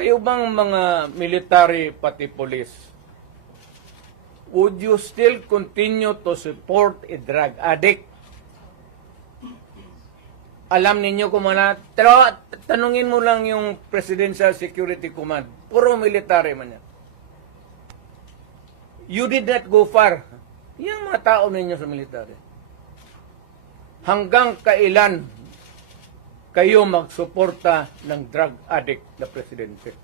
Kayo bang mga military pati police, would you still continue to support a drug addict? Alam ninyo kung mana, pero tanungin mo lang yung Presidential Security Command. Puro military man yan. You did not go far. Yan mga tao ninyo sa military. Hanggang kailan kayo magsuporta ng drug addict na presidente?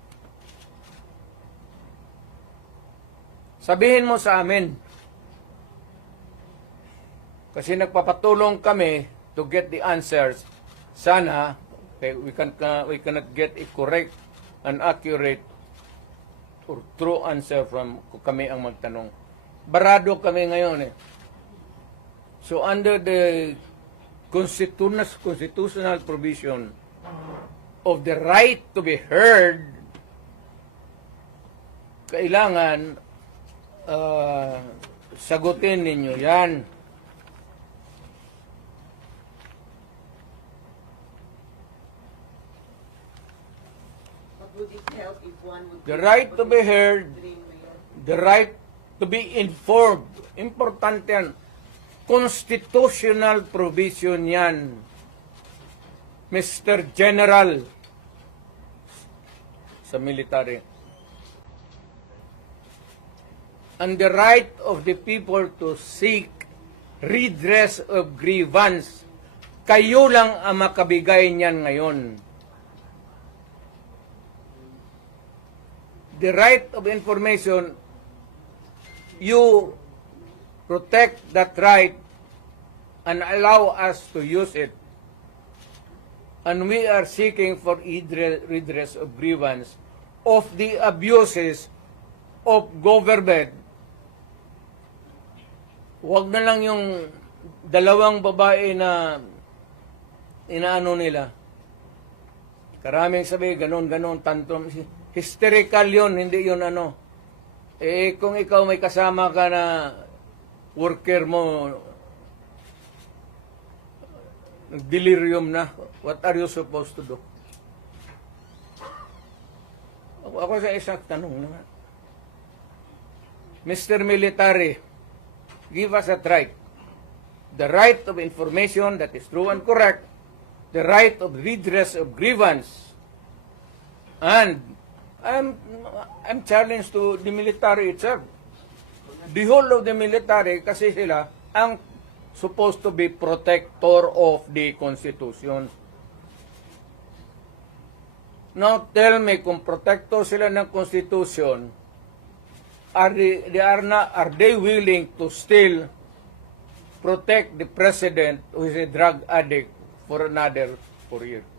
Sabihin mo sa amin, kasi nagpapatulong kami to get the answers. Sana okay, we can we cannot get a correct and accurate or true answer from kami ang magtanong. Barado kami ngayon eh. So under the constitutional provision of the right to be heard, kailangan ah, sagutin ninyo yan. The right to be heard, the right to be informed. Importante yan. Constitutional provision yan. Mr. General sa military. And the right of the people to seek redress of grievance. Kayo lang ang makabigay niyan ngayon. the right of information, you protect that right and allow us to use it. And we are seeking for redre- redress of grievance of the abuses of government. Huwag na lang yung dalawang babae na inaano nila. Karaming sabi, ganon, ganon, tantrum. Hysterical yun, hindi yun ano. Eh, kung ikaw may kasama ka na worker mo, delirium na, what are you supposed to do? Ako, ako sa isang tanong naman. Mr. Military, give us a right. The right of information that is true and correct, the right of redress of grievance, and I'm, I'm challenged to the military itself. The whole of the military, kasi sila ang supposed to be protector of the Constitution. Now tell me kung protector sila ng Constitution, are they, they are not are they willing to still protect the president who is a drug addict for another four years?